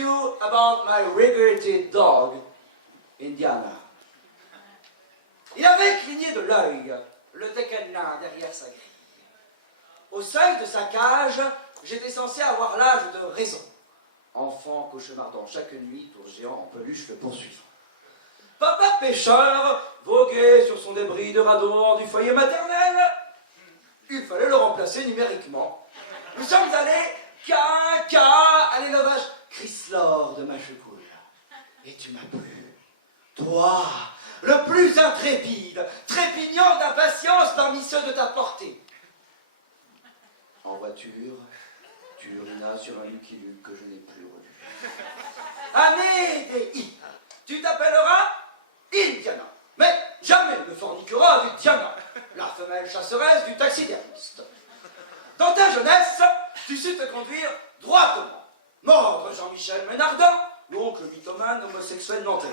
you about my regretted dog, Indiana. Il avait cligné de l'œil le décanin derrière sa grille. Au seuil de sa cage, j'étais censé avoir l'âge de raison. Enfant cauchemardant chaque nuit, tour géant en peluche le poursuivant. Papa pêcheur voguait sur son débris de radeau hors du foyer maternel. Il fallait le remplacer numériquement. Nous sommes allés à l'élevage Chryslor de Machecoul. Et tu m'as plu. Toi, le plus intrépide, trépignant d'impatience parmi ceux de ta portée. En voiture, tu urinas sur un Lucky Luke que je n'ai plus revu. Année des I. Tu t'appelleras Indiana. Mais jamais ne forniquera avec Diana, la femelle chasseresse du taxidermiste. Dans ta jeunesse, tu sais te conduire droitement. Mordre Jean-Michel Ménardin, l'oncle mythomane homosexuel nantais.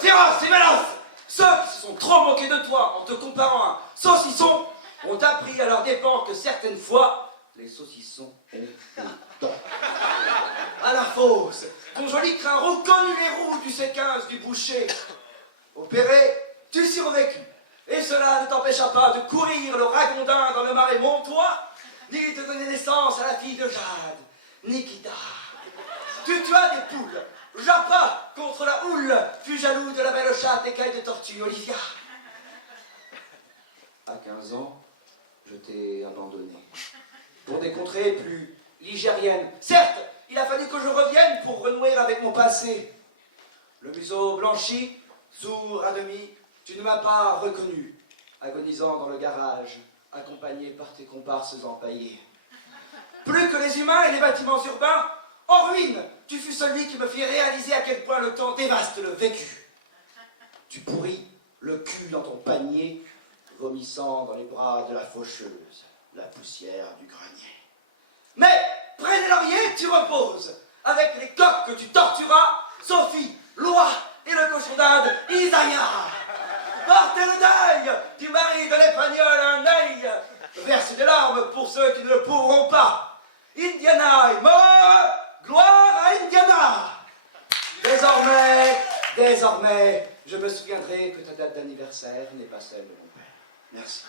Tiens, c'est mélange. Ceux qui se sont trop moqués de toi en te comparant à un saucisson ont appris à leur dépens que certaines fois, les saucissons ont des dents. À la fosse, ton joli crin roux connut les roues du C15 du boucher. Opéré, tu survécus. Et cela ne t'empêcha pas de courir le ragondin dans le marais montois, ni de donner naissance à la fille de Jade, Nikita. Tu tuas des poules. Japa, contre la houle, fut jaloux de la belle chatte écaille de tortue, Olivia. À 15 ans, je t'ai abandonné. Pour des contrées plus ligériennes. Certes, il a fallu que je revienne pour renouer avec mon passé. Le museau blanchi, sourd à demi, tu ne m'as pas reconnu, agonisant dans le garage, accompagné par tes comparses empaillés. Plus que les humains et les bâtiments urbains, en ruine, tu fus celui qui me fit réaliser à quel point le temps dévaste le vécu. Tu pourris le cul dans ton panier, vomissant dans les bras de la faucheuse, la poussière du grenier. Mais, près des lauriers, tu reposes, avec les coqs que tu torturas, Sophie, Loi et le cochon d'Inde, Isaiah. Portez le deuil du mari de l'espagnol un œil. Verse des larmes pour ceux qui ne le pourront pas. Indiana est mort, gloire à Indiana. Désormais, je me souviendrai que ta date d'anniversaire n'est pas celle de mon père. Merci.